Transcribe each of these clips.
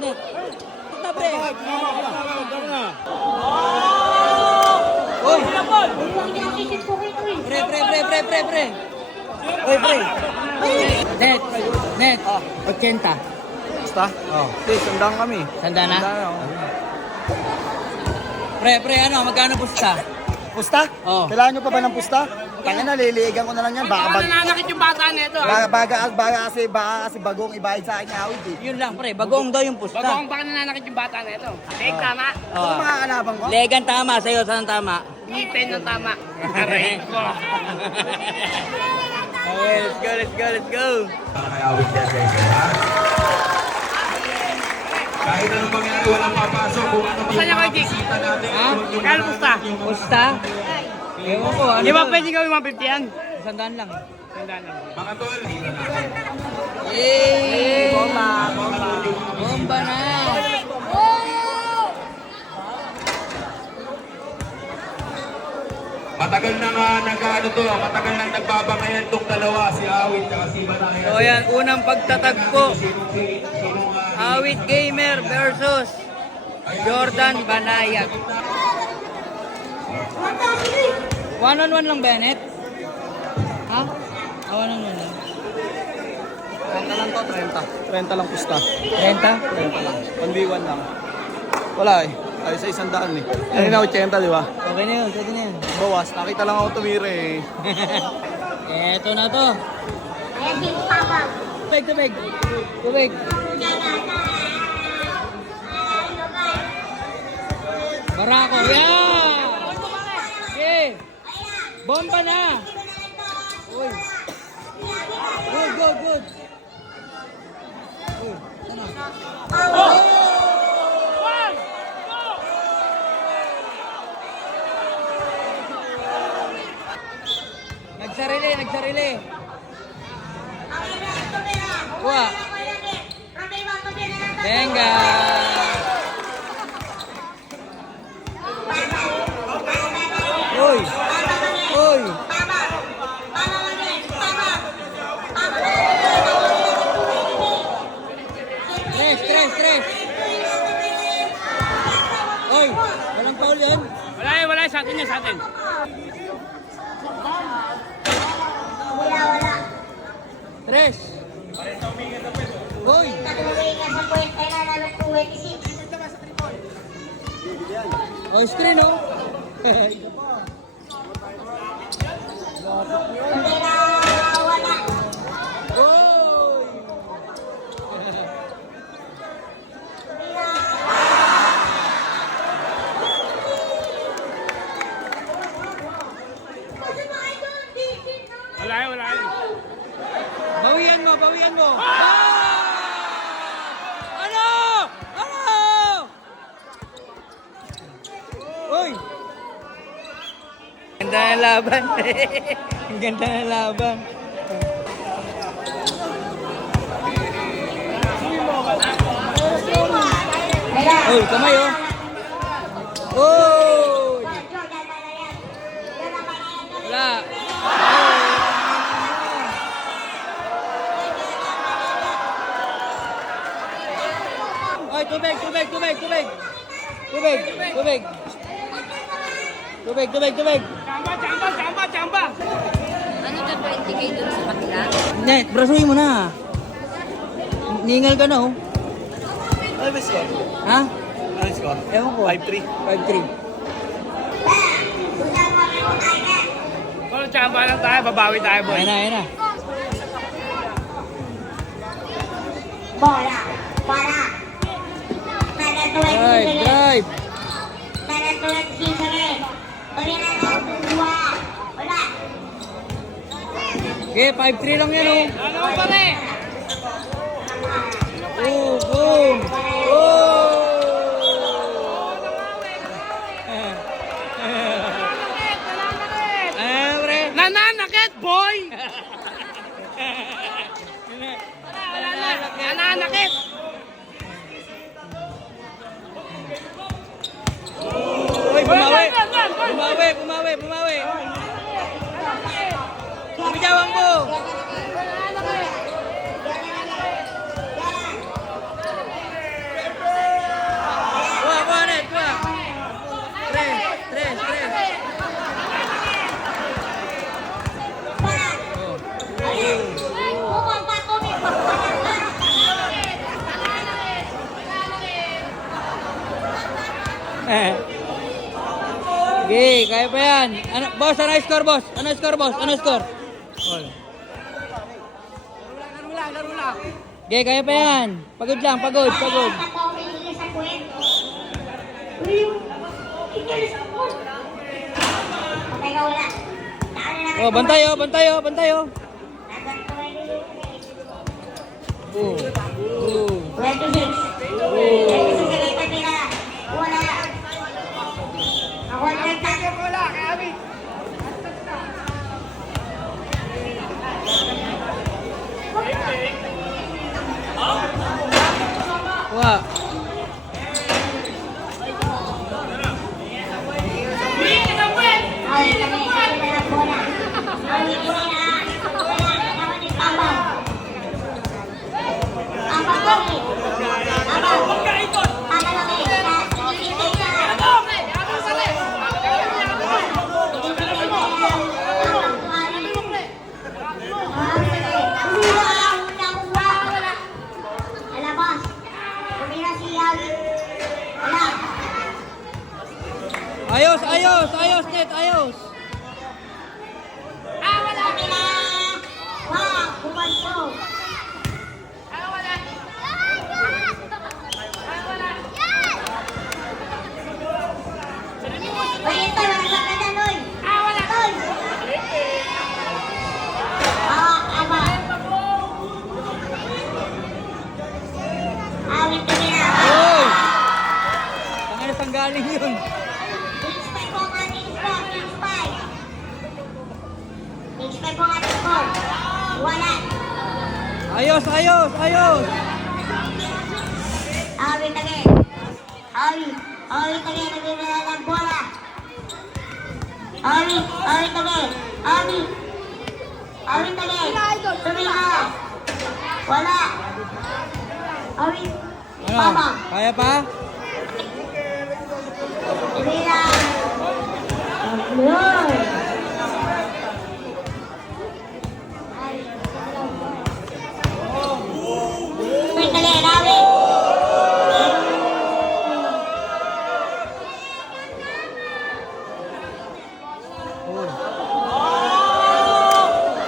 net. Ito, pre. Uy! Pre. Uy, pre. Net. 80. Basta? Oo. Okay, sandang kami. Sanda na? Pre, ano, magkano pusta? Pusta? Oo. Kailangan nyo pa ba ng pusta? Tangin na, liliigan ko na lang yan. Baka nananakit yung bata nito. baka kasi bagong ibayad sa akin ni Awit eh. Yun lang, pre. Bagong daw yung pusta. Bagong baka nananakit yung bata nito. Tama. Ano mga kalaban ko? Legan tama. Sa'yo, saan tama? Ngipin ng tama. Aray ko. Okay, let's go. Kay Awit yan guys. Kahit anong mangyari, walang papasok. Kung ano Pusta niya kay Jake? bisita natin. Ha? Kaya pusta? Pusta? Ewan ko, ano Di ba to? pwede gawin 150 yan? Sandaan lang. Tandaan lang. Mga tol, dito natin. Yay! Bomba na! Matagal na nga matagal nang nagbabangayan tong dalawa, si Awit at si Banaya. So yan, unang pagtatagpo. Awit Gamer versus Jordan Banayag. 1-on-1 lang, Bennett? Ha? 1-on-1 lang. 30 lang to, 30. 30 lang pusta. 30? 30 lang. 1v1 lang. Wala eh. Ay sa 100 eh. Ano na 80, di ba? Okay na yun, pwede na yun. Bawas, nakita lang ako tumira eh. Eto na to. Tubig. Barako, yeah! Okay. Bomba na! Uy. Good. Uy, ano? Nagsarili. Kuha. Venga. Uy. Tres. Uy, walang foul yan. Wala sa atin. Tres. Uy. Oh, screen oh. Wala. Bawian mo. Ah! Ano? Uy! Ganda ng laban. Ang ganda ng laban. Uy, kamay oh. Uy! Wala. Ay, tubig. Chamba. Ano ka pa indicator sa kanila? Net, brasuhin mo na. Ningal ka na oh. Ano ba score? Ha? Ano score? Ewan ko. 5-3. 5-3. Kung chamba lang tayo, babawi tayo, boy. Ayan na. Bola. Drive. Okay, 5-3 lang yan oh. Ano pa rin? Boom. Nananakit, boy! Nananakit! Uy, bumawi. Bitawan mo. Sige, kaya pa yan. Ano, boss, ano score, boss? Ano score, boss? Ano score? Sige, kaya pa yan. Pagod lang, pagod. Oh, bantay oh. 26. Wala. Ako ang tayo ko lang, kaya abi. Wah. Ay, kami na bola. Ay, bola. Naman ni Papa. Papa kami. Papa lagi. Ayos, net, ayos. Oy! Tangina saan galing yun? Wala. Ayos. Awi lagi. Awi lagi nagbibigay ng bola. Awi lagi. Tumila. Wala. Awi. Ano? Papa. Kaya pa? Tumila. Ayun. Wait lagi, Awi.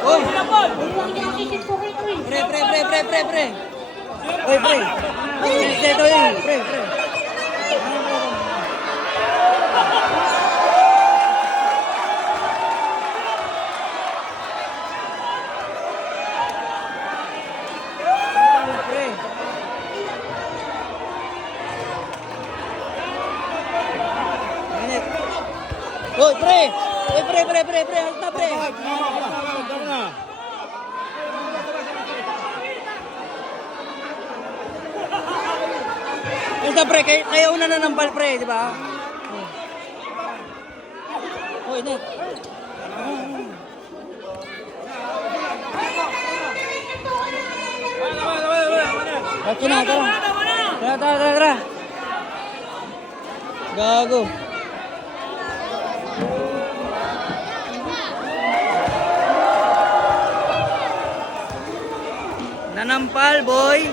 Oy! Huwag niyo akong ko kayo. Pre. Oy, pre. Dito yun, pre. Oy, pre! Alta, pre! Alta, pre! Kaya una na ng ball, pre, di ba? Oy, net. Okay na, tara. Gago. Nanampal, boy.